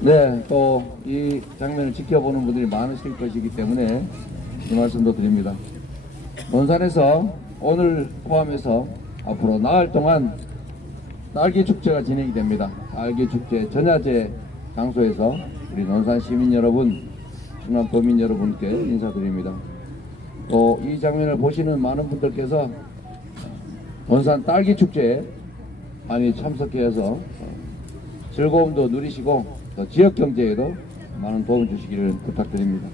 네, 또 이 장면을 지켜보는 분들이 많으실 것이기 때문에 이 말씀도 드립니다. 논산에서 오늘 포함해서 앞으로 나흘 동안 딸기 축제가 진행이 됩니다. 딸기 축제 전야제 장소에서 우리 논산 시민 여러분, 충남 도민 여러분께 인사드립니다. 또 이 장면을 보시는 많은 분들께서 논산 딸기 축제에 많이 참석해서 즐거움도 누리시고 또 지역 경제에도 많은 도움 주시기를 부탁드립니다.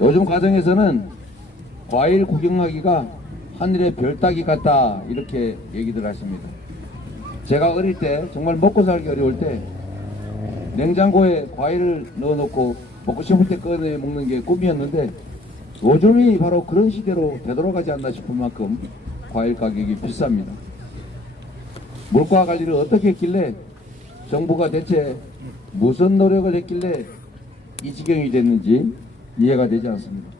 요즘 가정에서는 과일 구경하기가 하늘의 별 따기 같다 이렇게 얘기들 하십니다. 제가 어릴 때 정말 먹고 살기 어려울 때 냉장고에 과일을 넣어놓고 먹고 싶을 때 꺼내 먹는 게 꿈이었는데 요즘이 바로 그런 시대로 되돌아가지 않나 싶을 만큼 과일 가격이 비쌉니다. 물가 관리를 어떻게 했길래 정부가 대체 무슨 노력을 했길래 이 지경이 됐는지 이해가 되지 않습니다.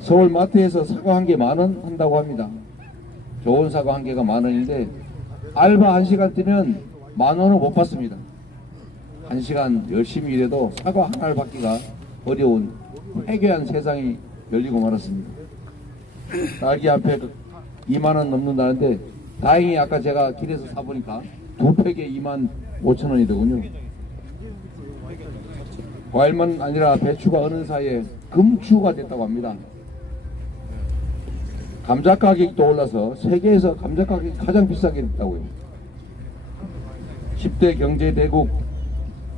서울 마트에서 사과 한 개 10,000원 한다고 합니다. 좋은 사과 한 개가 10,000원인데 알바 1시간 뛰면 10,000원을 못 받습니다. 1시간 열심히 일해도 사과 하나를 받기가 어려운 해괴한 세상이 열리고 말았습니다. 딸기 앞에 20,000원 넘는다는데 다행히 아까 제가 길에서 사보니까 2팩에 25,000원이더군요. 과일만 아니라 배추가 어느 사이에 금추가 됐다고 합니다. 감자 가격도 올라서 세계에서 감자 가격이 가장 비싸게 됐다고요. 10대 경제대국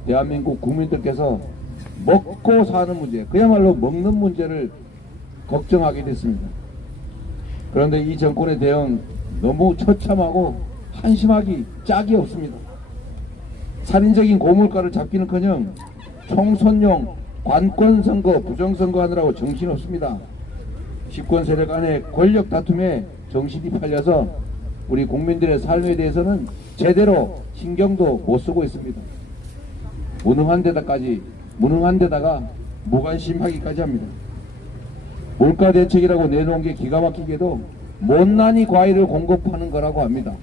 대한민국 국민들께서 먹고 사는 문제, 그야말로 먹는 문제를 걱정하게 됐습니다. 그런데 이 정권의 대응 너무 처참하고 한심하기 짝이 없습니다. 살인적인 고물가를 잡기는커녕 총선용 관권선거, 부정선거 하느라고 정신없습니다. 집권 세력 간의 권력 다툼에 정신이 팔려서 우리 국민들의 삶에 대해서는 제대로 신경도 못 쓰고 있습니다. 무능한 데다가 무관심하기까지 합니다. 물가 대책이라고 내놓은 게 기가 막히게도 못난이 과일을 공급하는 거라고 합니다.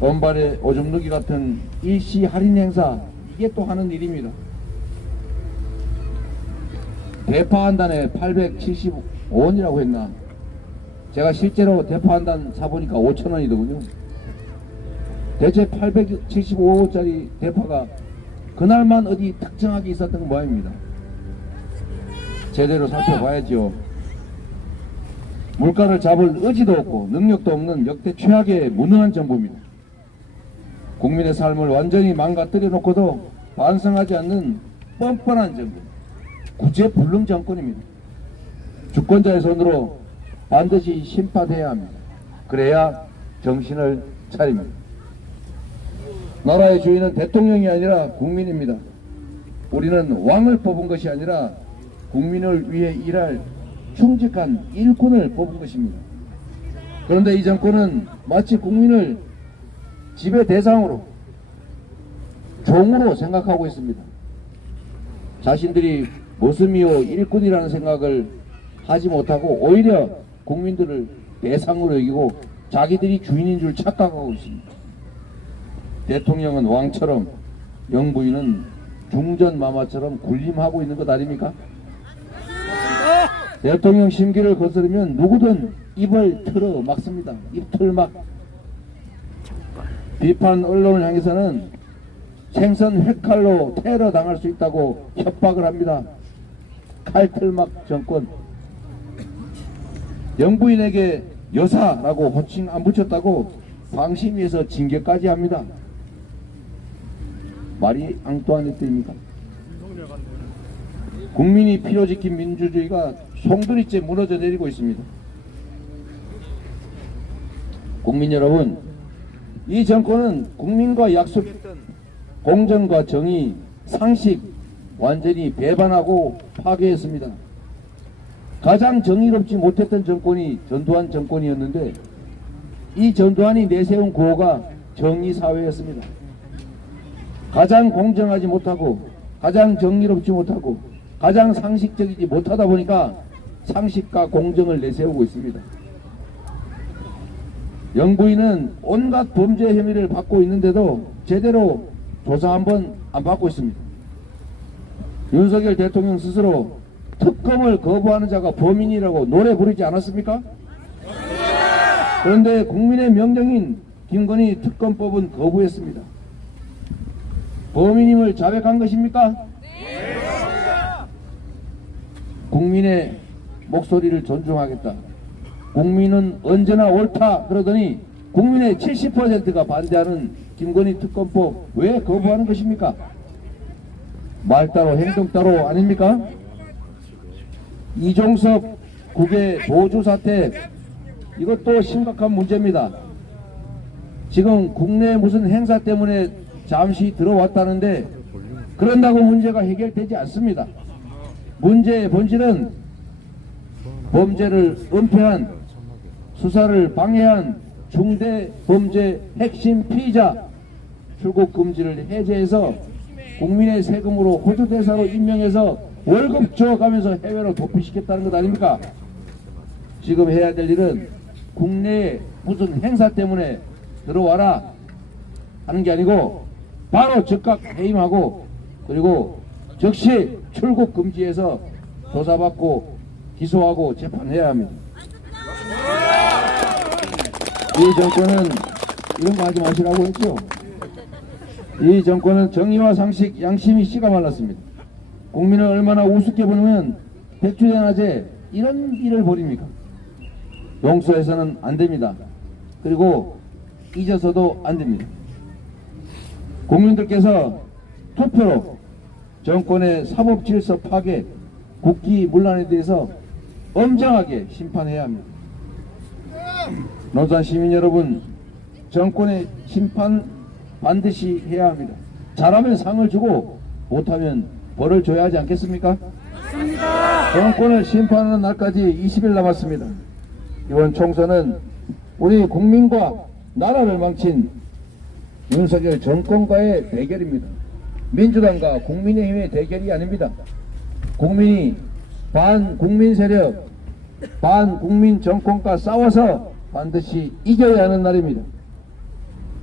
엄발의 오줌 누기 같은 일시 할인 행사, 이게 또 하는 일입니다. 대파 한 단에 875원이라고 했나? 제가 실제로 대파 한 단 사보니까 5,000원이더군요. 대체 875원짜리 대파가 그날만 어디 특정하게 있었던 모양입니다. 제대로 살펴봐야지요. 물가를 잡을 의지도 없고 능력도 없는 역대 최악의 무능한 정부입니다. 국민의 삶을 완전히 망가뜨려 놓고도 반성하지 않는 뻔뻔한 정부, 구제불능 정권입니다. 주권자의 손으로 반드시 심판해야 합니다. 그래야 정신을 차립니다. 나라의 주인은 대통령이 아니라 국민입니다. 우리는 왕을 뽑은 것이 아니라 국민을 위해 일할 충직한 일꾼을 뽑은 것입니다. 그런데 이 정권은 마치 국민을 지배 대상으로, 종으로 생각하고 있습니다. 자신들이 모습이요 일꾼이라는 생각을 하지 못하고 오히려 국민들을 대상으로 여기고 자기들이 주인인 줄 착각하고 있습니다. 대통령은 왕처럼 영부인은 중전마마처럼 군림하고 있는 것 아닙니까? 대통령 심기를 거스르면 누구든 입을 틀어 막습니다. 입 틀막. 비판 언론을 향해서는 생선 횟칼로 테러 당할 수 있다고 협박을 합니다. 칼틀막 정권. 영부인에게 여사라고 호칭 안 붙였다고 방심위에서 징계까지 합니다. 말이 앙뚜아네트입니까? 국민이 피로 지킨 민주주의가 송두리째 무너져 내리고 있습니다. 국민 여러분, 이 정권은 국민과 약속했던 공정과 정의, 상식 완전히 배반하고 파괴했습니다. 가장 정의롭지 못했던 정권이 전두환 정권이었는데 이 전두환이 내세운 구호가 정의사회였습니다. 가장 공정하지 못하고 가장 정의롭지 못하고 가장 상식적이지 못하다 보니까 상식과 공정을 내세우고 있습니다. 영부인은 온갖 범죄 혐의를 받고 있는데도 제대로 조사 한번 안 받고 있습니다. 윤석열 대통령 스스로 특검을 거부하는 자가 범인이라고 노래 부르지 않았습니까? 그런데 국민의 명령인 김건희 특검법은 거부했습니다. 범인임을 자백한 것입니까? 국민의 목소리를 존중하겠다. 국민은 언제나 옳다 그러더니 국민의 70%가 반대하는 김건희 특검법 왜 거부하는 것입니까? 말 따로 행동 따로 아닙니까? 이종섭 국외 도주 사태, 이것도 심각한 문제입니다. 지금 국내 무슨 행사 때문에 잠시 들어왔다는데 그런다고 문제가 해결되지 않습니다. 문제의 본질은 범죄를 은폐한, 수사를 방해한 중대 범죄 핵심 피의자 출국 금지를 해제해서 국민의 세금으로 호주대사로 임명해서 월급 줘가면서 해외로 도피시켰다는 것 아닙니까? 지금 해야 될 일은 국내에 무슨 행사 때문에 들어와라 하는 게 아니고 바로 즉각 해임하고 그리고 즉시 출국 금지해서 조사받고 기소하고 재판해야 합니다. 이 정권은 이런 거 하지 마시라고 했죠. 이 정권은 정의와 상식, 양심이 씨가 말랐습니다. 국민을 얼마나 우습게 보면 백주대낮에 이런 일을 벌입니까? 용서해서는 안 됩니다. 그리고 잊어서도 안 됩니다. 국민들께서 투표로 정권의 사법질서 파괴, 국기문란에 대해서 엄정하게 심판해야 합니다. 논산 시민 여러분, 정권의 심판 반드시 해야 합니다. 잘하면 상을 주고 못하면 벌을 줘야 하지 않겠습니까? 맞습니다. 정권을 심판하는 날까지 20일 남았습니다. 이번 총선은 우리 국민과 나라를 망친 윤석열 정권과의 대결입니다. 민주당과 국민의힘의 대결이 아닙니다. 국민이 반국민 세력, 반국민 정권과 싸워서 반드시 이겨야 하는 날입니다.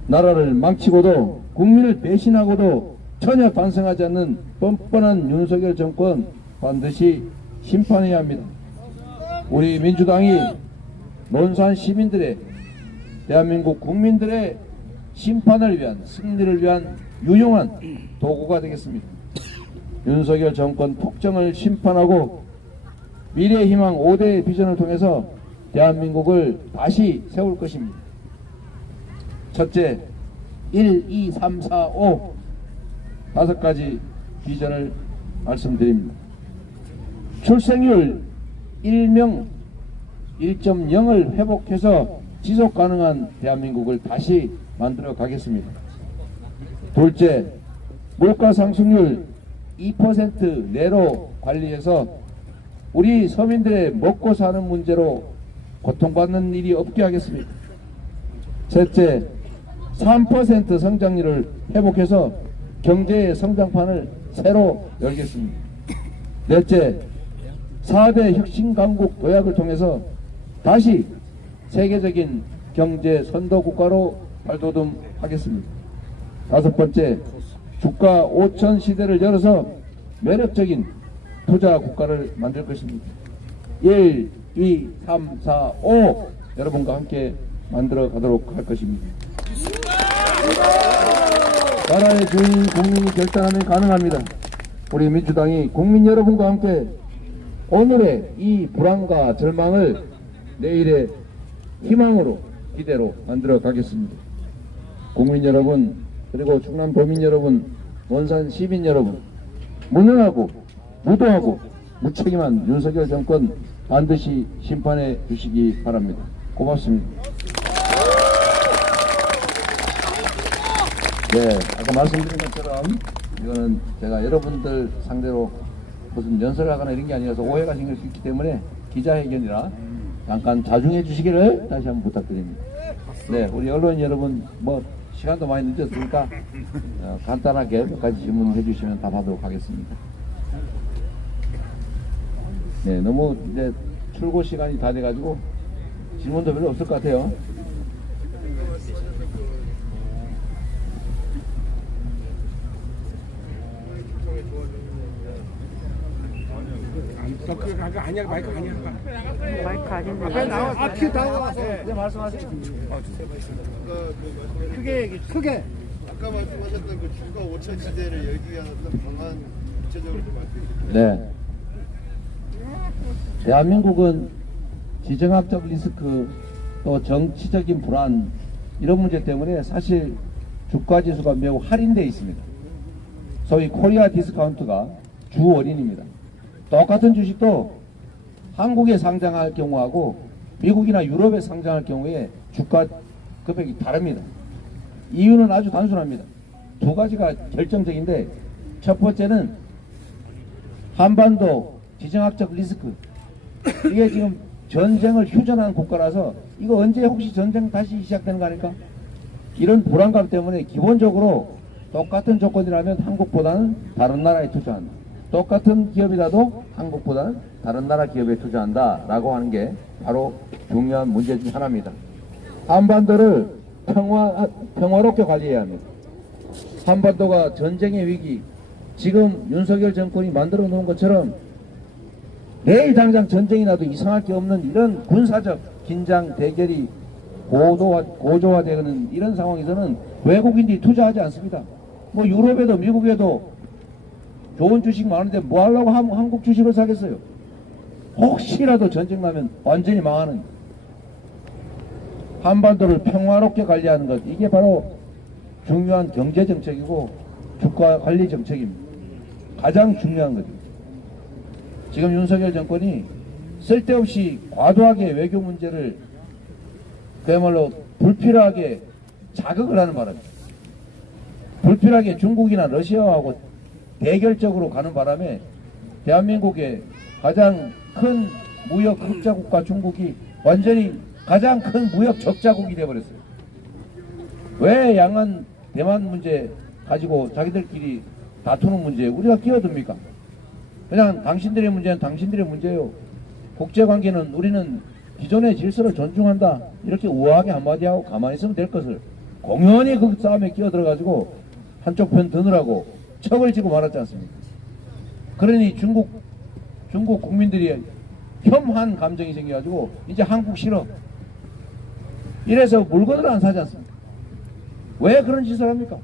나라를 망치고도 국민을 배신하고도 전혀 반성하지 않는 뻔뻔한 윤석열 정권 반드시 심판해야 합니다. 우리 민주당이 논산 시민들의, 대한민국 국민들의 심판을 위한, 승리를 위한 유용한 도구가 되겠습니다. 윤석열 정권 폭정을 심판하고 미래희망 5대 비전을 통해서 대한민국을 다시 세울 것입니다. 첫째, 1, 2, 3, 4, 5 5가지 비전을 말씀드립니다. 출생률 1명 1.0을 회복해서 지속 가능한 대한민국을 다시 만들어 가겠습니다. 둘째, 물가 상승률 2% 내로 관리해서 우리 서민들의 먹고 사는 문제로 고통받는 일이 없게 하겠습니다. 셋째, 3% 성장률을 회복해서 경제의 성장판을 새로 열겠습니다. 넷째, 4대 혁신강국 도약을 통해서 다시 세계적인 경제 선도국가로 발돋움하겠습니다. 다섯 번째, 주가 5천 시대를 열어서 매력적인 투자 국가를 만들 것입니다. 1, 2, 3, 4, 5 여러분과 함께 만들어 가도록 할 것입니다. 나라의 주인 국민이 결단하면 가능합니다. 우리 민주당이 국민 여러분과 함께 오늘의 이 불안과 절망을 내일의 희망으로, 기대로 만들어 가겠습니다. 국민 여러분, 그리고 충남 도민 여러분, 원산 시민 여러분, 무능하고 무도하고 무책임한 윤석열 정권 반드시 심판해 주시기 바랍니다. 고맙습니다. 네, 아까 말씀드린 것처럼 이거는 제가 여러분들 상대로 무슨 연설을 하거나 이런 게 아니라서 오해가 생길 수 있기 때문에 기자회견이라 잠깐 자중해 주시기를 다시 한번 부탁드립니다. 네, 우리 언론 여러분, 뭐 시간도 많이 늦었으니까 간단하게 몇 가지 질문을 해주시면 답하도록 하겠습니다. 네, 너무 이제 출고 시간이 다 돼가지고 질문도 별로 없을 것 같아요. 아니야, 마이크 아니야. 마이크 아닌데. 앞에 나와. 큐 나와서. 네, 말씀하세요. 크게. 아까 말씀하셨던 그 주거 5천 시대를 열기 위한 어떤 방안 구체적으로 좀 말씀해 주세요. 네. 대한민국은 지정학적 리스크 또 정치적인 불안 이런 문제 때문에 사실 주가 지수가 매우 할인되어 있습니다. 소위 코리아 디스카운트가 주 원인입니다. 똑같은 주식도 한국에 상장할 경우하고 미국이나 유럽에 상장할 경우에 주가 금액이 다릅니다. 이유는 아주 단순합니다. 두 가지가 결정적인데, 첫 번째는 한반도 지정학적 리스크. 이게 지금 전쟁을 휴전한 국가라서 이거 언제 혹시 전쟁 다시 시작되는 거 아닐까? 이런 불안감 때문에 기본적으로 똑같은 조건이라면 한국보다는 다른 나라에 투자한다. 똑같은 기업이라도 한국보다는 다른 나라 기업에 투자한다 라고 하는 게 바로 중요한 문제 중 하나입니다. 한반도를 평화롭게 관리해야 합니다. 한반도가 전쟁의 위기, 지금 윤석열 정권이 만들어 놓은 것처럼 내일 당장 전쟁이 나도 이상할 게 없는 이런 군사적 긴장 대결이 고조화되는 이런 상황에서는 외국인들이 투자하지 않습니다. 뭐 유럽에도 미국에도 좋은 주식 많은데 뭐 하려고 한국 주식을 사겠어요? 혹시라도 전쟁 나면 완전히 망하는, 한반도를 평화롭게 관리하는 것, 이게 바로 중요한 경제 정책이고 주가 관리 정책입니다. 가장 중요한 거죠. 지금 윤석열 정권이 쓸데없이 과도하게 외교 문제를 그야말로 불필요하게 자극을 하는 바람에, 불필요하게 중국이나 러시아하고 대결적으로 가는 바람에 대한민국의 가장 큰 무역 흑자국가 중국이 완전히 가장 큰 무역 적자국이 되어버렸어요. 왜 양안 대만 문제 가지고 자기들끼리 다투는 문제에 우리가 끼어듭니까? 그냥 당신들의 문제는 당신들의 문제예요. 국제관계는 우리는 기존의 질서를 존중한다, 이렇게 우아하게 한마디 하고 가만히 있으면 될 것을 공연히 그 싸움에 끼어들어가지고 한쪽 편 드느라고 척을 지고 말았지 않습니까? 그러니 중국 국민들이 혐한 감정이 생겨가지고 이제 한국 싫어, 이래서 물건을 안 사지 않습니까? 왜 그런 짓을 합니까?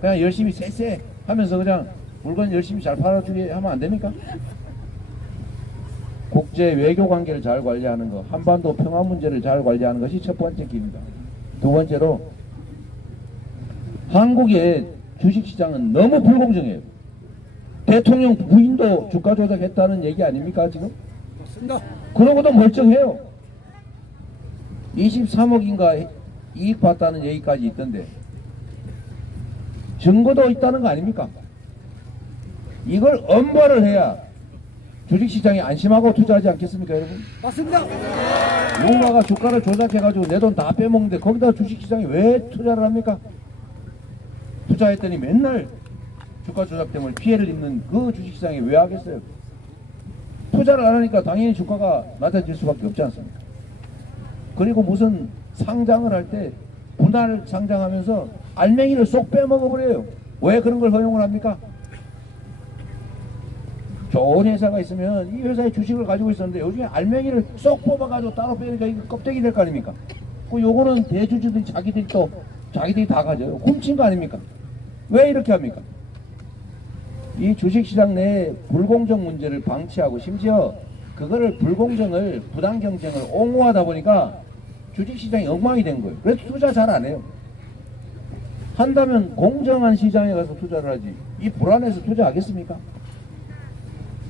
그냥 열심히 쎄쎄 하면서 그냥 물건 열심히 잘 팔아주게 하면 안 됩니까? 국제 외교 관계를 잘 관리하는 것, 한반도 평화 문제를 잘 관리하는 것이 첫 번째 길입니다. 두 번째로, 한국의 주식시장은 너무 불공정해요. 대통령 부인도 주가 조작했다는 얘기 아닙니까 지금? 맞습니다. 그러고도 멀쩡해요. 23억인가 이익 봤다는 얘기까지 있던데 증거도 있다는 거 아닙니까? 이걸 엄벌을 해야 주식시장에 안심하고 투자하지 않겠습니까, 여러분? 맞습니다. 누군가가 주가를 조작해가지고 내 돈 다 빼먹는데 거기다 주식시장에 왜 투자를 합니까? 투자했더니 맨날 주가 조작 때문에 피해를 입는 그 주식시장에 왜 하겠어요? 투자를 안 하니까 당연히 주가가 낮아질 수밖에 없지 않습니까? 그리고 무슨 상장을 할 때 분할 상장하면서 알맹이를 쏙 빼먹어버려요. 왜 그런 걸 허용을 합니까? 좋은 회사가 있으면 이 회사의 주식을 가지고 있었는데 요즘에 알맹이를 쏙 뽑아가지고 따로 빼니까 이거 껍데기 될 거 아닙니까? 그 요거는 대주주들이 자기들이 다 가져요. 훔친 거 아닙니까? 왜 이렇게 합니까? 이 주식시장 내에 불공정 문제를 방치하고 심지어 그거를 불공정을 부당 경쟁을 옹호하다 보니까 주식시장이 엉망이 된 거예요. 그래서 투자 잘 안 해요. 한다면 공정한 시장에 가서 투자를 하지, 이 불안해서 투자하겠습니까?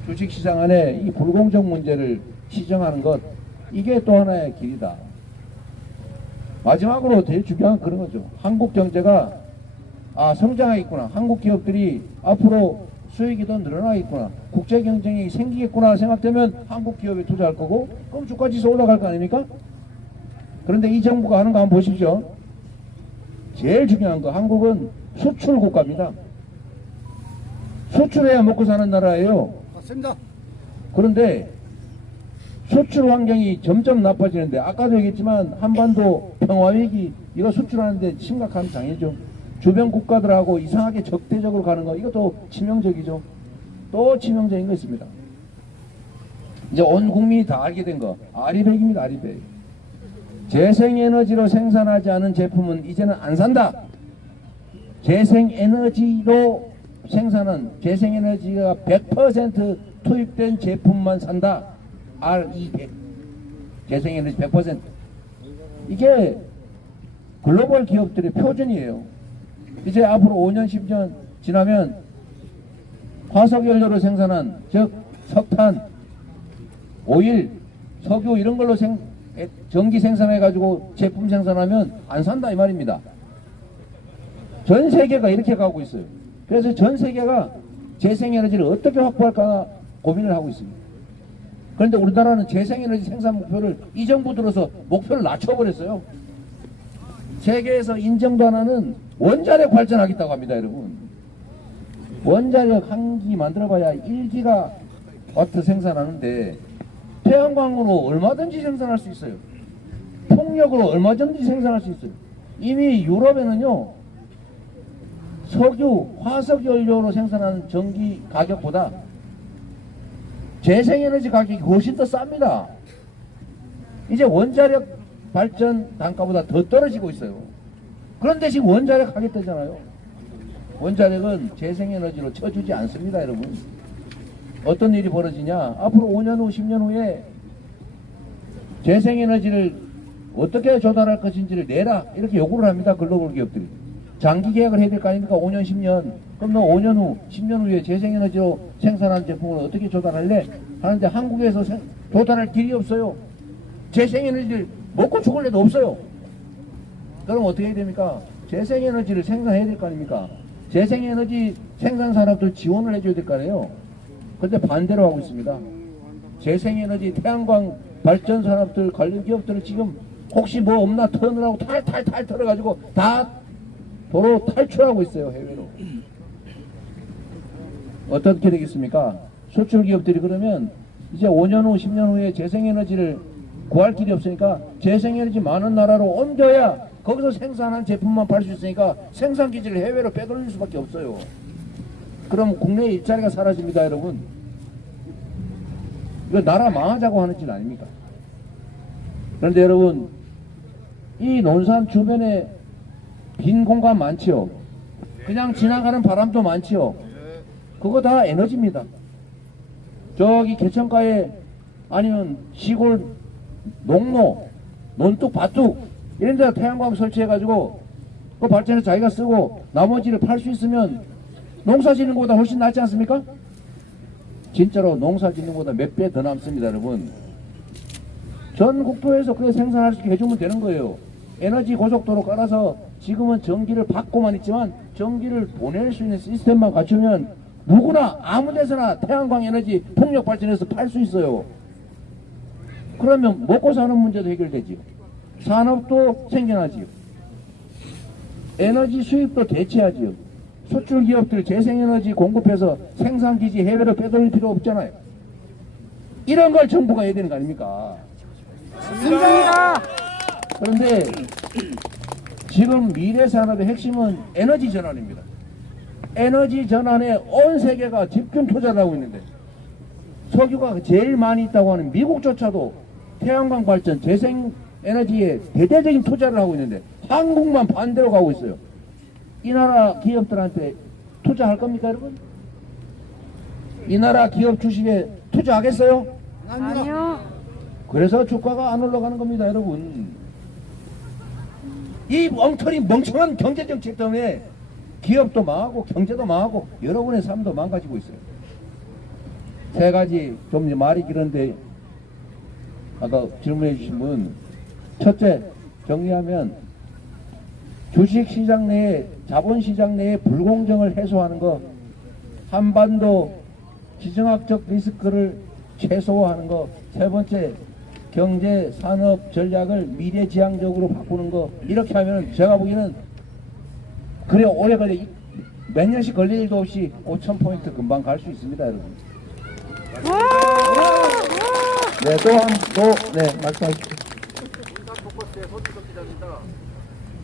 주식시장 안에 이 불공정 문제를 시정하는 것, 이게 또 하나의 길이다. 마지막으로 제일 중요한 그런 거죠. 한국 경제가 성장하겠구나, 한국 기업들이 앞으로 수익이 더 늘어나겠구나, 국제 경쟁이 생기겠구나 생각되면 한국 기업에 투자할 거고, 그럼 주가지수 올라갈 거 아닙니까? 그런데 이 정부가 하는 거 한번 보십시오. 제일 중요한 거, 한국은 수출 국가입니다. 수출해야 먹고 사는 나라예요. 맞습니다. 그런데 수출 환경이 점점 나빠지는데, 아까도 얘기했지만 한반도 평화위기, 이거 수출하는데 심각한 장애죠. 주변 국가들하고 이상하게 적대적으로 가는 거, 이것도 치명적이죠. 또 치명적인 거 있습니다. 이제 온 국민이 다 알게 된 거 아리백입니다. 아리백. 재생에너지로 생산하지 않은 제품은 이제는 안 산다. 재생에너지로 생산한 재생에너지가 100% 투입된 제품만 산다. RE100 재생에너지 100%. 이게 글로벌 기업들의 표준이에요. 이제 앞으로 5년 10년 지나면 화석연료로 생산한 즉 석탄, 오일, 석유 이런 걸로 전기 생산해 가지고 제품 생산하면 안 산다 이 말입니다. 전 세계가 이렇게 가고 있어요. 그래서 전 세계가 재생에너지를 어떻게 확보할까 고민을 하고 있습니다. 그런데 우리나라는 재생에너지 생산 목표를 이 정부 들어서 목표를 낮춰버렸어요. 세계에서 인정도 안 하는 원자력 발전하겠다고 합니다, 여러분. 원자력 한 기 만들어봐야 1기가 와트 생산하는데 태양광으로 얼마든지 생산할 수 있어요. 풍력으로 얼마든지 생산할 수 있어요. 이미 유럽에는요, 석유, 화석연료로 생산하는 전기 가격보다 재생에너지 가격이 훨씬 더 쌉니다. 이제 원자력 발전 단가보다 더 떨어지고 있어요. 그런데 지금 원자력 하겠다잖아요. 원자력은 재생에너지로 쳐주지 않습니다, 여러분. 어떤 일이 벌어지냐? 앞으로 5년 후, 10년 후에 재생에너지를 어떻게 조달할 것인지를 내라 이렇게 요구를 합니다, 글로벌 기업들이. 장기 계약을 해야 될 거 아닙니까? 5년, 10년. 그럼 너 5년 후, 10년 후에 재생에너지로 생산한 제품을 어떻게 조달할래? 하는데 한국에서 조달할 길이 없어요. 재생에너지를 먹고 죽을 애도 없어요. 그럼 어떻게 해야 됩니까? 재생에너지를 생산해야 될 거 아닙니까? 재생에너지 생산 산업도 지원을 해줘야 될 거 아니에요. 그런데 반대로 하고 있습니다. 재생에너지 태양광 발전 산업들 관련 기업들을 지금 혹시 뭐 없나 턴을 탈 털어가지고 다 도로 탈출하고 있어요, 해외로. 어떻게 되겠습니까? 수출 기업들이 그러면 이제 5년 후, 10년 후에 재생에너지를 구할 길이 없으니까 재생에너지 많은 나라로 옮겨야 거기서 생산한 제품만 팔 수 있으니까 생산 기지를 해외로 빼돌릴 수밖에 없어요. 그럼 국내의 일자리가 사라집니다, 여러분. 이거 나라 망하자고 하는 짓 아닙니까? 그런데 여러분, 이 논산 주변에 빈 공간 많지요. 그냥 지나가는 바람도 많지요. 그거 다 에너지입니다. 저기 개천가에 아니면 시골 농로, 논뚝, 밭뚝 이런 데다 태양광 설치해가지고 그 발전해서 자기가 쓰고 나머지를 팔 수 있으면 농사 짓는 것보다 훨씬 낫지 않습니까? 진짜로 농사 짓는 것보다 몇 배 더 남습니다, 여러분. 전 국토에서 그래 생산할 수 있게 해주면 되는 거예요. 에너지 고속도로 깔아서 지금은 전기를 받고만 있지만 전기를 보낼 수 있는 시스템만 갖추면 누구나 아무 데서나 태양광 에너지 풍력 발전해서 팔 수 있어요. 그러면 먹고 사는 문제도 해결되지요. 산업도 생겨나지요. 에너지 수입도 대체하지요. 수출 기업들 재생에너지 공급해서 생산기지 해외로 빼돌릴 필요 없잖아요. 이런 걸 정부가 해야 되는 거 아닙니까? 승자입니다. 그런데 지금 미래 산업의 핵심은 에너지 전환입니다. 에너지 전환에 온 세계가 집중 투자를 하고 있는데 석유가 제일 많이 있다고 하는 미국조차도 태양광 발전, 재생에너지에 대대적인 투자를 하고 있는데 한국만 반대로 가고 있어요. 이 나라 기업들한테 투자할 겁니까, 여러분? 이 나라 기업 주식에 투자하겠어요? 아니요. 그래서 주가가 안 올라가는 겁니다, 여러분. 이 엉터리 멍청한 경제정책 때문에 기업도 망하고 경제도 망하고 여러분의 삶도 망가지고 있어요. 세 가지 좀 말이 길은데 아까 질문해 주신 분, 첫째 정리하면 주식시장 내에 자본시장 내에 불공정을 해소하는 거, 한반도 지정학적 리스크를 최소화하는 거, 세 번째 경제 산업 전략을 미래지향적으로 바꾸는 거. 이렇게 하면 제가 보기에는 그래 오래 걸려 몇 년씩 걸릴 일도 없이 5,000포인트 금방 갈 수 있습니다, 여러분. 네, 네, 말씀하십시오. 농산 포커스의 서준석 기자입니다.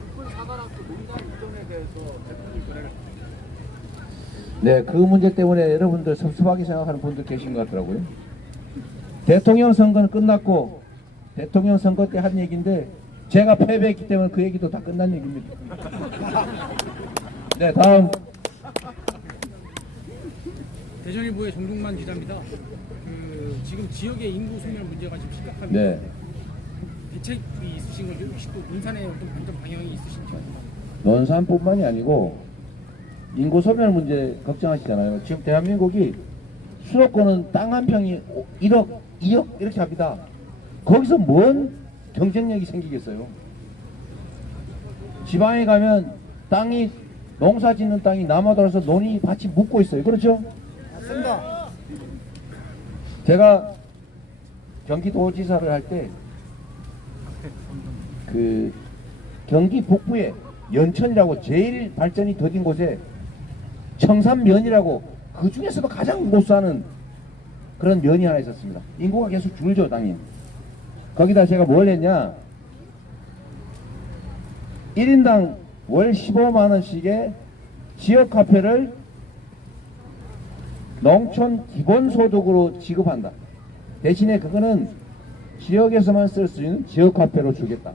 육군 사관학교 농산 유전에 대해서 대통령이 권한을 네, 그 문제 때문에 여러분들 섭섭하게 생각하는 분들 계신 것 같더라고요. 대통령 선거는 끝났고 대통령 선거 때 한 얘기인데 제가 패배했기 때문에 그 얘기도 다 끝난 얘기입니다. 네, 다음. 대전일보의 정동만 기자입니다. 지금 지역의 인구 소멸 문제가 지금 심각합니다. 네. 대책이 있으신 거죠? 혹시 또 논산에 어떤 변경 방향이 있으신지? 논산뿐만이 아니고 인구 소멸 문제 걱정하시잖아요. 지금 대한민국이 수도권은 땅 한 평이 1억, 2억 이렇게 합니다. 거기서 뭔 경쟁력이 생기겠어요? 지방에 가면 땅이 농사 짓는 땅이 남아돌아서 논이 밭이 묻고 있어요. 그렇죠? 맞습니다. 제가 경기도지사를 할 때 그 경기 북부에 연천이라고 제일 발전이 더딘 곳에 청산면이라고 그 중에서도 가장 못 사는 그런 면이 하나 있었습니다. 인구가 계속 줄죠, 당연히. 거기다 제가 뭘 했냐? 1인당 월 15만원씩의 지역 카페를 농촌 기본소득으로 지급한다. 대신에 그거는 지역에서만 쓸 수 있는 지역 카페로 주겠다.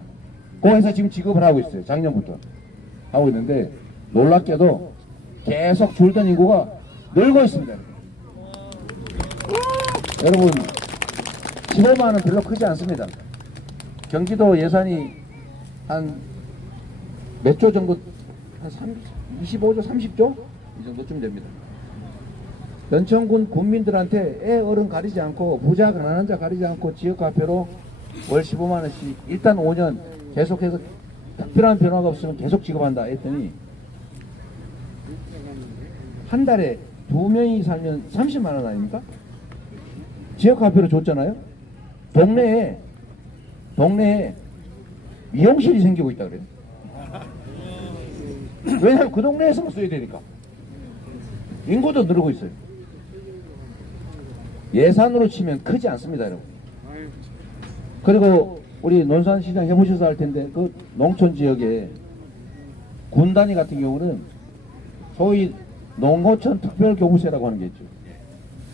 거기서 지금 지급을 하고 있어요. 작년부터 하고 있는데 놀랍게도 계속 줄던 인구가 늘고 있습니다. 여러분 15만원 별로 크지 않습니다. 경기도 예산이 한 몇 조 정도, 한 25조 30조 이 정도쯤 됩니다. 연천군 군민들한테 애 어른 가리지 않고 부자 가난한 자 가리지 않고 지역 카페로 월 15만원씩 일단 5년 계속해서 특별한 변화가 없으면 계속 지급한다 했더니 한 달에 2명이 살면 30만원 아닙니까? 지역 카페로 줬잖아요. 동네에 미용실이 생기고 있다 그래요. 왜냐하면 그 동네에서만 써야 되니까. 인구도 늘고 있어요. 예산으로 치면 크지 않습니다, 여러분. 그리고 우리 논산시장 해보셔서 할 텐데 그 농촌 지역에 군 단위 같은 경우는 소위 농어촌 특별교부세라고 하는 게 있죠.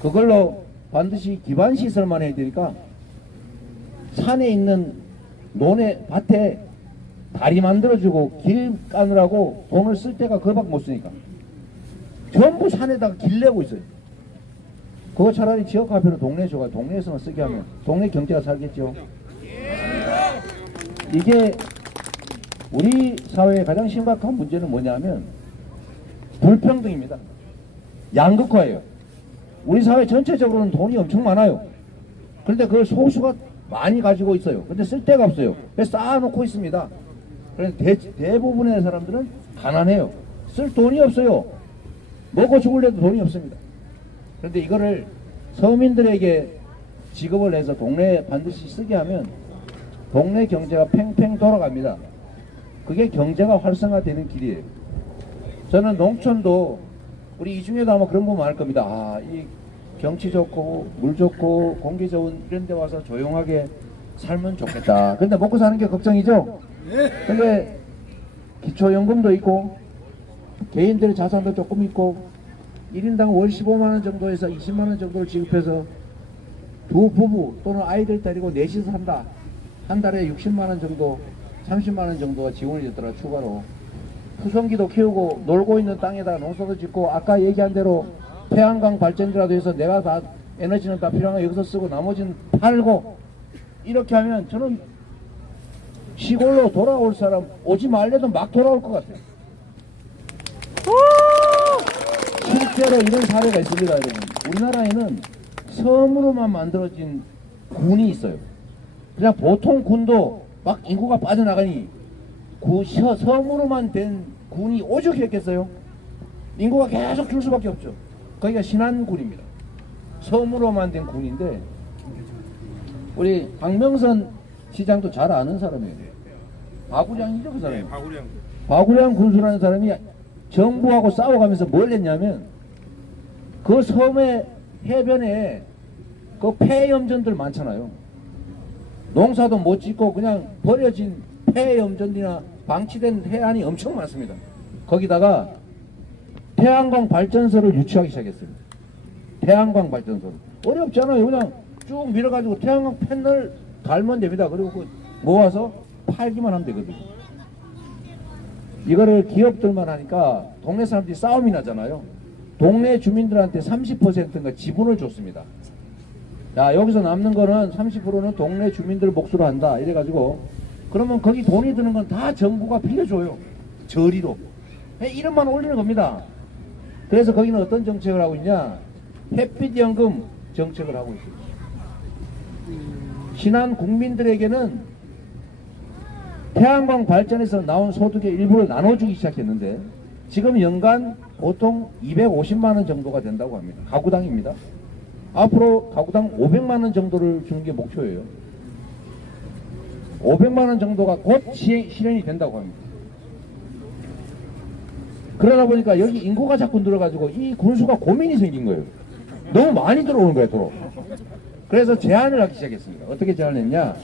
그걸로 반드시 기반 시설만 해야 되니까 산에 있는 논에 밭에 다리 만들어주고 길 까느라고 돈을 쓸 때가 그거밖에 못 쓰니까 전부 산에다가 길 내고 있어요. 그거 차라리 지역 카페로 동네에 줘가 동네에서만 쓰게 하면 동네 경제가 살겠죠. 이게 우리 사회의 가장 심각한 문제는 뭐냐면 불평등입니다. 양극화예요. 우리 사회 전체적으로는 돈이 엄청 많아요. 그런데 그걸 소수가 많이 가지고 있어요. 근데 쓸 데가 없어요. 그래서 쌓아놓고 있습니다. 그래서 대부분의 사람들은 가난해요. 쓸 돈이 없어요. 먹고 죽을래도 돈이 없습니다. 그런데 이거를 서민들에게 지급을 해서 동네에 반드시 쓰게 하면 동네 경제가 팽팽 돌아갑니다. 그게 경제가 활성화되는 길이에요. 저는 농촌도 우리 이 중에도 아마 그런 분 많을 겁니다. 아, 이 경치 좋고 물 좋고 공기 좋은 이런 데 와서 조용하게 살면 좋겠다. 근데 먹고 사는 게 걱정이죠? 근데 기초연금도 있고 개인들의 자산도 조금 있고 1인당 월 15만원 정도에서 20만원 정도를 지급해서 두 부부 또는 아이들 데리고 넷이서 산다. 한 달에 60만원 정도 30만원 정도가 지원이 됐더라. 추가로 후성기도 키우고 놀고 있는 땅에다 농사도 짓고 아까 얘기한 대로 태양광 발전기라도 해서 내가 다 에너지는 다 필요한 거 여기서 쓰고 나머지는 팔고 이렇게 하면 저는 시골로 돌아올 사람 오지 말래도 막 돌아올 것 같아요. 실제로 이런 사례가 있습니다. 여러분. 우리나라에는 섬으로만 만들어진 군이 있어요. 그냥 보통 군도 막 인구가 빠져나가니 섬으로만 된 군이 오죽했겠어요? 인구가 계속 줄 수밖에 없죠. 거기가 신안군입니다. 섬으로만 된 군인데 우리 박명선 시장도 잘 아는 사람이에요. 바구량이죠, 그 사람이. 바구량 군수라는 사람이 정부하고 싸워가면서 뭘 했냐면 그 섬의 해변에 그 폐염전들 많잖아요. 농사도 못 짓고 그냥 버려진 폐염전이나 방치된 해안이 엄청 많습니다. 거기다가 태양광 발전소를 유치하기 시작했습니다. 태양광 발전소를. 어렵잖아요. 그냥 쭉 밀어가지고 태양광 패널 달면 됩니다. 그리고 그 모아서 팔기만 하면 되거든요. 이거를 기업들만 하니까 동네 사람들이 싸움이 나잖아요. 동네 주민들한테 30%인가 지분을 줬습니다. 야, 여기서 남는 거는 30%는 동네 주민들 몫으로 한다. 이래가지고 그러면 거기 돈이 드는 건 다 정부가 빌려줘요. 저리로. 이름만 올리는 겁니다. 그래서 거기는 어떤 정책을 하고 있냐? 햇빛연금 정책을 하고 있습니다. 신안 국민들에게는 태양광 발전에서 나온 소득의 일부를 나눠주기 시작했는데 지금 연간 보통 250만 원 정도가 된다고 합니다. 가구당입니다. 앞으로 가구당 500만 원 정도를 주는 게 목표예요. 500만 원 정도가 곧 실현이 된다고 합니다. 그러다 보니까 여기 인구가 자꾸 늘어가지고 이 군수가 고민이 생긴 거예요. 너무 많이 들어오는 거예요, 도로. 그래서 제한을 하기 시작했습니다. 어떻게 제한을 했냐?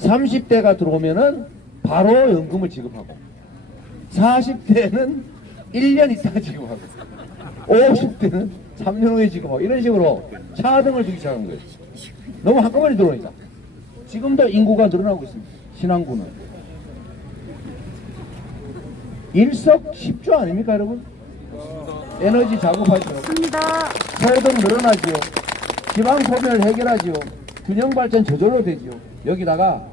30대가 들어오면은 바로 연금을 지급하고 40대는 1년 있다가 지급하고 50대는 3년 후에 지급하고 이런 식으로 차등을 주기 시작한 거예요. 너무 한꺼번에 들어오니까. 지금도 인구가 늘어나고 있습니다. 신안군은. 일석십조 아닙니까, 여러분? 에너지 자급하죠. 소득 늘어나지요. 지방 소멸 해결하지요. 균형 발전 저절로 되지요. 여기다가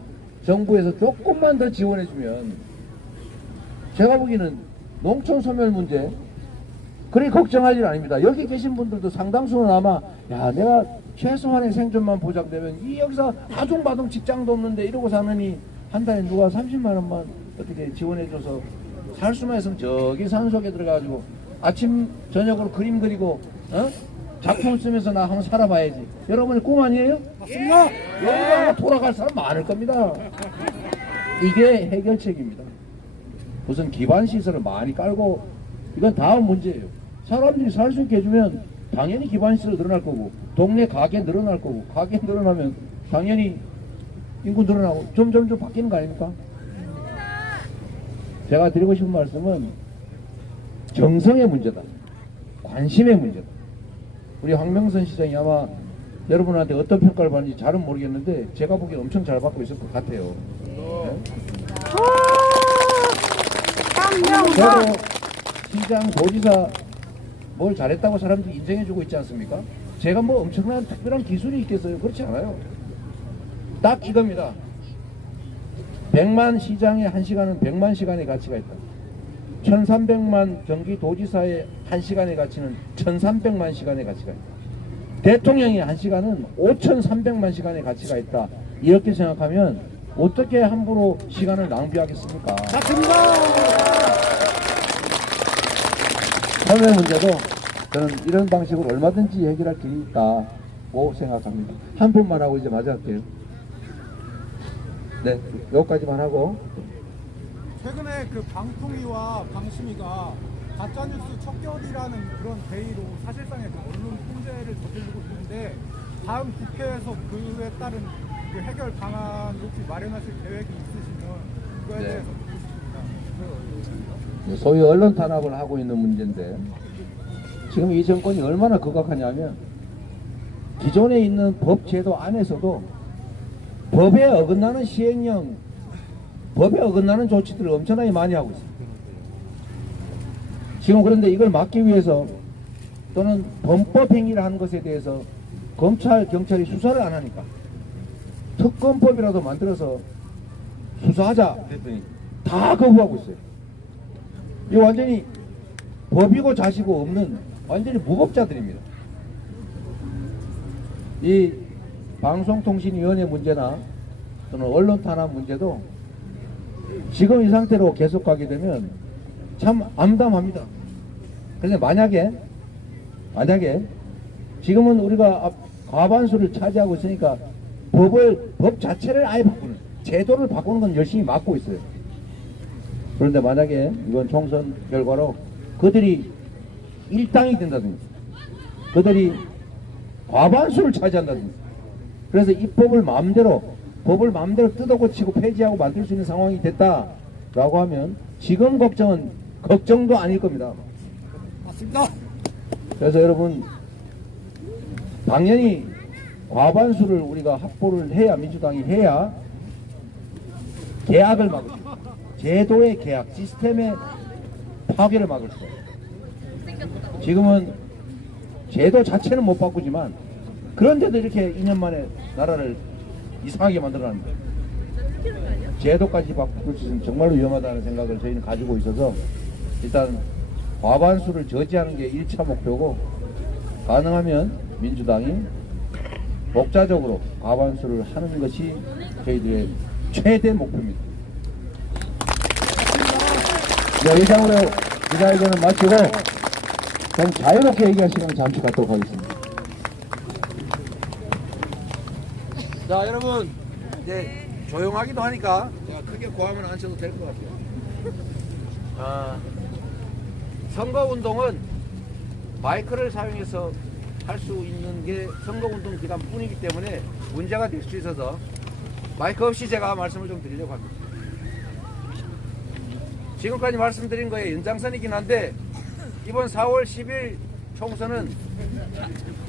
정부에서 조금만 더 지원해주면 제가 보기에는 농촌 소멸 문제 그리 걱정할 일 아닙니다. 여기 계신 분들도 상당수는 아마 야, 내가 최소한의 생존만 보장되면 이 여기서 아둥바둥 직장도 없는데 이러고 사느니 한 달에 누가 30만 원만 어떻게 지원해줘서 살 수만 있으면 저기 산속에 들어가가지고 아침 저녁으로 그림 그리고 작품 쓰면서 나 한번 살아봐야지. 여러분의 꿈 아니에요? 맞습니다. 여기가 돌아갈 사람 많을 겁니다. 이게 해결책입니다. 무슨 기반 시설을 많이 깔고 이건 다음 문제예요. 사람들이 살 수 있게 해주면 당연히 기반 시설 늘어날 거고 동네 가게 늘어날 거고 가게 늘어나면 당연히 인구 늘어나고 점점 바뀌는 거 아닙니까? 제가 드리고 싶은 말씀은 정성의 문제다. 관심의 문제다. 우리 황명선 시장이 아마 여러분한테 어떤 평가를 받는지 잘은 모르겠는데 제가 보기엔 엄청 잘 받고 있을 것 같아요. 네? 저도 시장, 도지사 뭘 잘했다고 사람들이 인정해주고 있지 않습니까? 제가 뭐 엄청난 특별한 기술이 있겠어요? 그렇지 않아요. 딱 이겁니다. 100만 시장의 1시간은 100만 시간의 가치가 있다. 1300만 경기도지사의 1시간의 가치는 1300만 시간의 가치가 있다. 대통령의 1시간은 5300만 시간의 가치가 있다. 이렇게 생각하면 어떻게 함부로 시간을 낭비하겠습니까? 맞습니다. 소멸 문제도 저는 이런 방식으로 얼마든지 해결할 길이 있다고 생각합니다. 한 분만 하고 이제 마저할게요. 네, 여기까지만 하고. 최근에 그 방통위와 방심위가 가짜뉴스 척결이라는 그런 대의로 사실상의 그 언론 통제를 저지르고 있는데 다음 국회에서 그에 따른 그 해결 방안 혹시 마련하실 계획이 있으시면 그거에 네. 대해서 듣고 싶습니다. 소위 언론 탄압을 하고 있는 문제인데 지금 이 정권이 얼마나 극악하냐면 기존에 있는 법 제도 안에서도 법에 어긋나는 시행령, 법에 어긋나는 조치들을 엄청나게 많이 하고 있습니다. 지금 그런데 이걸 막기 위해서 또는 범법 행위를 한 것에 대해서 검찰, 경찰이 수사를 안 하니까 특검법이라도 만들어서 수사하자 그랬더니 다 거부하고 있어요. 이 완전히 법이고 자시고 없는 완전히 무법자들입니다. 이 방송통신위원회 문제나 또는 언론 탄압 문제도 지금 이 상태로 계속 가게 되면 참 암담합니다. 그런데 만약에 지금은 우리가 과반수를 차지하고 있으니까 법 자체를 아예 바꾸는, 제도를 바꾸는 건 열심히 막고 있어요. 그런데 만약에 이번 총선 결과로 그들이 일당이 된다든지 그들이 과반수를 차지한다든지 그래서 이 법을 마음대로 뜯어고치고 폐지하고 만들 수 있는 상황이 됐다라고 하면 지금 걱정도 아닐 겁니다. 맞습니다. 그래서 여러분 당연히 과반수를 우리가 확보를 해야, 민주당이 해야 계약을 막을 수 있어요. 제도의 계약, 시스템의 파괴를 막을 수 있어요. 지금은 제도 자체는 못 바꾸지만 그런데도 이렇게 2년 만에 나라를 이상하게 만들어놨는 거예요. 제도까지 바꿀 수 있으면 정말로 위험하다는 생각을 저희는 가지고 있어서 일단 과반수를 저지하는 게 1차 목표고, 가능하면 민주당이 독자적으로 과반수를 하는 것이 저희들의 최대 목표입니다. 네, 이상으로 기자회견을 마치고 좀 자유롭게 얘기할 시간을 잠시 갖도록 하겠습니다. 자, 여러분, 이제 조용하기도 하니까 제가 크게 고함을 안 쳐도 될 것 같아요. 선거운동은 마이크를 사용해서 할 수 있는 게 선거운동 기간뿐이기 때문에 문제가 될 수 있어서 마이크 없이 제가 말씀을 좀 드리려고 합니다. 지금까지 말씀드린 거에 연장선이긴 한데, 이번 4월 10일 총선은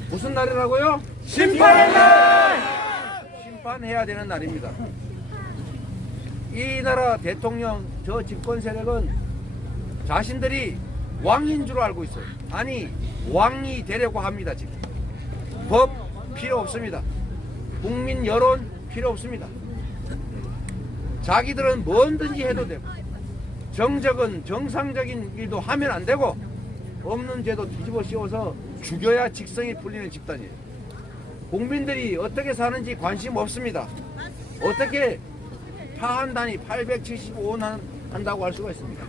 무슨 날이라고요? 심판의 날! 심판해야 되는 날입니다. 이 나라 대통령, 저 집권 세력은 자신들이 왕인 줄 알고 있어요. 아니, 왕이 되려고 합니다. 지금 법 필요 없습니다. 국민 여론 필요 없습니다. 자기들은 뭐든지 해도 되고, 정적은 정상적인 일도 하면 안 되고, 없는 죄도 뒤집어 씌워서 죽여야 직성이 풀리는 집단이에요. 국민들이 어떻게 사는지 관심 없습니다. 어떻게 파한단이 875원 한다고 할 수가 있습니까?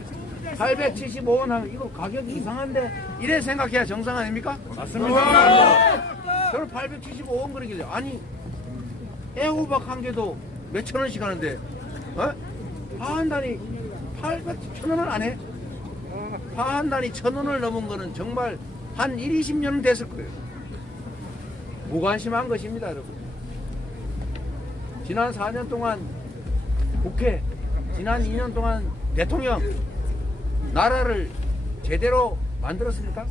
875원 하면 이거 가격이 이상한데, 이래 생각해야 정상 아닙니까? 맞습니다. 저는 875원 그러길래, 아니 애호박 한 개도 몇천 원씩 하는데 파한단이 1000원을 안 해? 파한단이 1000원을 넘은 거는 정말 한 20년은 됐을 거예요. 무관심한 것입니다, 여러분. 지난 4년 동안 국회, 지난 2년 동안 대통령, 나라를 제대로 만들었습니까?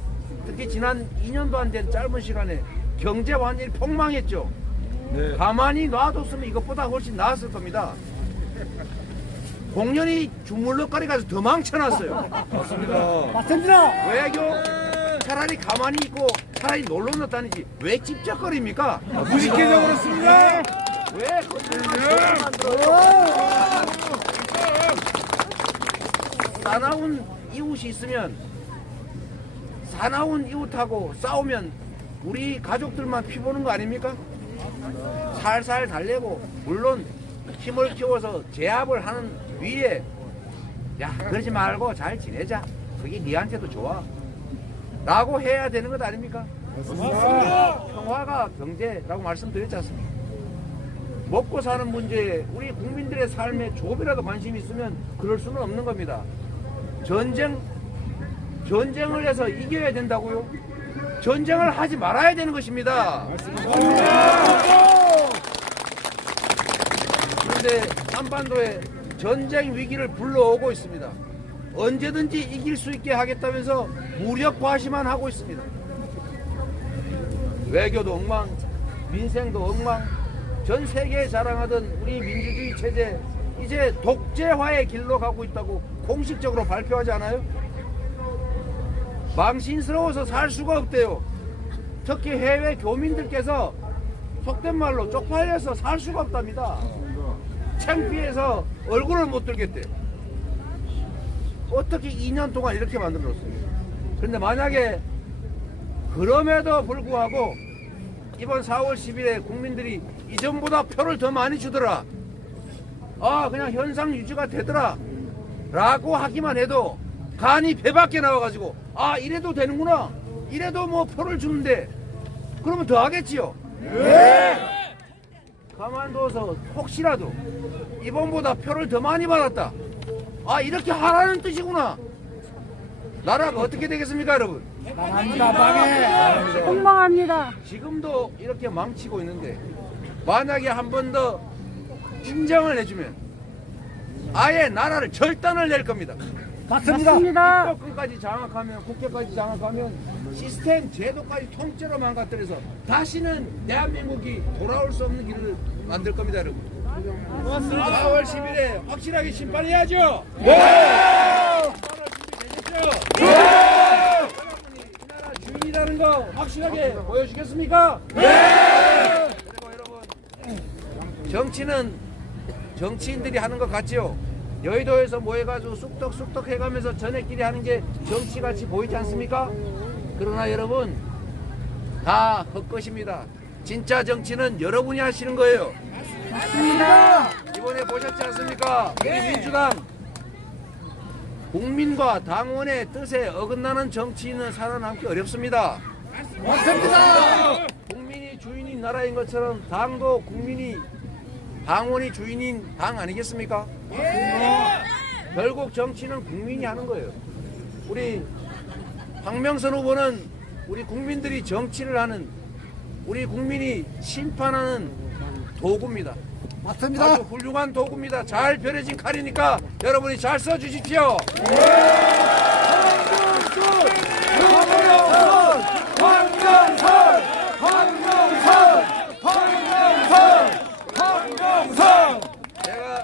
특히 지난 2년도 안 된 짧은 시간에 경제 완전히 폭망했죠. 네. 가만히 놔뒀으면 이것보다 훨씬 나았을 겁니다. 공연이 주물럭거리 가서 더 망쳐놨어요. 맞습니다. 외교 차라리 가만히 있고 차라리 놀러 놨다는지 왜 찝쩍거립니까? 무식해져 그렇습니다. 왜 거짓말 만들어요? 사나운 이웃이 있으면, 사나운 이웃하고 싸우면 우리 가족들만 피 보는 거 아닙니까? 살살 달래고, 물론 힘을 키워서 제압을 하는 위에, 야, 그러지 말고 잘 지내자, 그게 니한테도 좋아 라고 해야 되는 것 아닙니까? 평화가 경제라고 말씀드렸지 않습니까? 먹고 사는 문제에 우리 국민들의 삶에 조금이라도 관심이 있으면 그럴 수는 없는 겁니다. 전쟁을 해서 이겨야 된다고요? 전쟁을 하지 말아야 되는 것입니다. 그런데 한반도에 전쟁 위기를 불러오고 있습니다. 언제든지 이길 수 있게 하겠다면서 무력 과시만 하고 있습니다. 외교도 엉망, 민생도 엉망, 전 세계에 자랑하던 우리 민주주의 체제, 이제 독재화의 길로 가고 있다고 공식적으로 발표하지 않아요? 망신스러워서 살 수가 없대요. 특히 해외 교민들께서 속된 말로 쪽팔려서 살 수가 없답니다. 창피해서 얼굴을 못 들겠대요. 어떻게 2년 동안 이렇게 만들어놨어요? 그런데 만약에 그럼에도 불구하고 이번 4월 10일에 국민들이 이전보다 표를 더 많이 주더라, 그냥 현상 유지가 되더라 라고 하기만 해도 간이 배밖에 나와가지고, 이래도 되는구나, 이래도 뭐 표를 주는데 그러면 더 하겠지요. 네. 가만둬서 혹시라도 이번보다 표를 더 많이 받았다, 이렇게 하라는 뜻이구나, 나라가 어떻게 되겠습니까, 여러분? 폭망합니다. 지금도 이렇게 망치고 있는데, 만약에 한 번 더 인정을 해주면 아예 나라를 절단을 낼 겁니다. 맞습니다. 입법권까지 장악하면, 국회까지 장악하면 시스템 제도까지 통째로 망가뜨려서 다시는 대한민국이 돌아올 수 없는 길을 만들 겁니다, 여러분. 4월 10일에 확실하게 심판해야죠. 여러분이 이 나라 주인이라는 거 확실하게 보여주겠습니까? 그리고 여러분, 정치는 정치인들이 하는 것 같지요. 여의도에서 모여가지고 쑥덕쑥덕 해가면서 전애끼리 하는 게 정치같이 보이지 않습니까? 그러나 여러분, 다 헛것입니다. 진짜 정치는 여러분이 하시는 거예요. 이번에 보셨지 않습니까? 우리 민주당 국민과 당원의 뜻에 어긋나는 정치인은 살아남기 어렵습니다. 맞습니다. 국민이 주인인 나라인 것처럼 당도 국민이 당원이 주인인 당 아니겠습니까? 결국 정치는 국민이 하는 거예요. 우리 박명선 후보는 우리 국민들이 정치를 하는, 우리 국민이 심판하는 도구입니다. 맞습니다. 아주 훌륭한 도구입니다. 잘 벼려진 칼이니까 여러분이 잘 써주십시오. 제가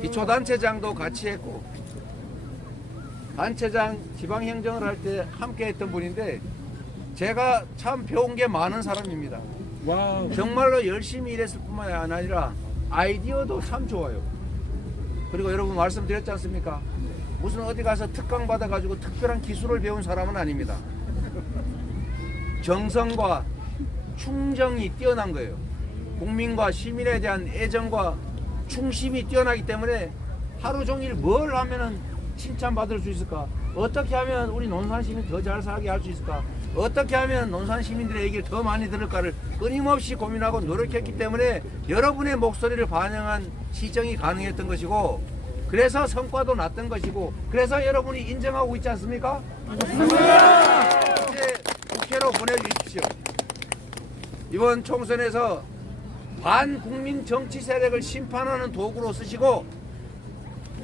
기초단체장도 같이 했고 단체장 지방행정을 할 때 함께 했던 분인데 제가 참 배운 게 많은 사람입니다. 정말로 열심히 일했을 뿐만 아니라 아이디어도 참 좋아요. 그리고 여러분 말씀드렸지 않습니까? 무슨 어디 가서 특강 받아가지고 특별한 기술을 배운 사람은 아닙니다. 정성과 충정이 뛰어난 거예요. 국민과 시민에 대한 애정과 충심이 뛰어나기 때문에 하루 종일 뭘 하면은 칭찬받을 수 있을까? 어떻게 하면 우리 논산 시민 더 잘 살게 할 수 있을까? 어떻게 하면 논산 시민들의 얘기를 더 많이 들을까를 끊임없이 고민하고 노력했기 때문에 여러분의 목소리를 반영한 시정이 가능했던 것이고, 그래서 성과도 났던 것이고, 그래서 여러분이 인정하고 있지 않습니까? 이제 국회로 보내주십시오. 이번 총선에서 반국민 정치 세력을 심판하는 도구로 쓰시고,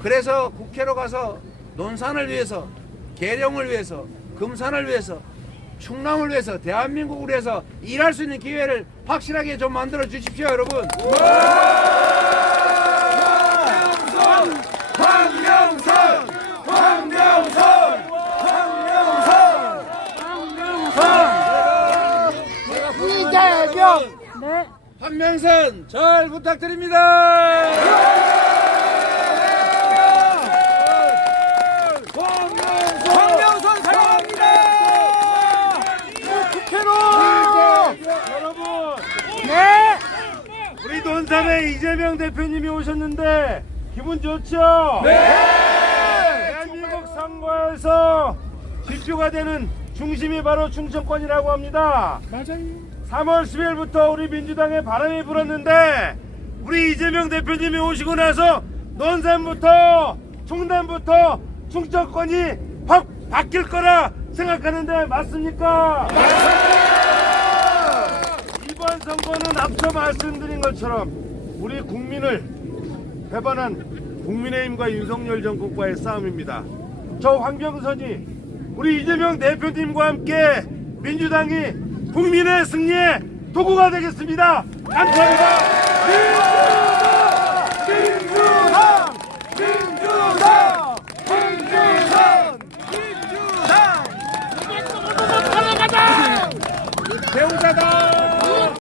그래서 국회로 가서 논산을 위해서, 계룡을 위해서, 금산을 위해서, 충남을 위해서, 대한민국을 위해서 일할 수 있는 기회를 확실하게 좀 만들어 주십시오, 여러분. 이재명. 네. 한명선 잘 부탁드립니다. 박명선 사랑합니다. 국회로. 여러분, 네. 우리 논산에 이재명 대표님이 오셨는데 기분 좋죠? 대한민국 선거에서 지표가 되는 중심이 바로 충청권이라고 합니다. 맞아요. 3월 10일부터 우리 민주당에 바람이 불었는데 우리 이재명 대표님이 오시고 나서 논산부터 충남부터 충청권이 확 바뀔 거라 생각하는데 맞습니까? 이번 선거는 앞서 말씀드린 것처럼 우리 국민을 배반한 국민의힘과 윤석열 정권과의 싸움입니다. 저 황병선이 우리 이재명 대표님과 함께 민주당이 국민의 승리의 도구가 되겠습니다. 감사합니다. 배우자다.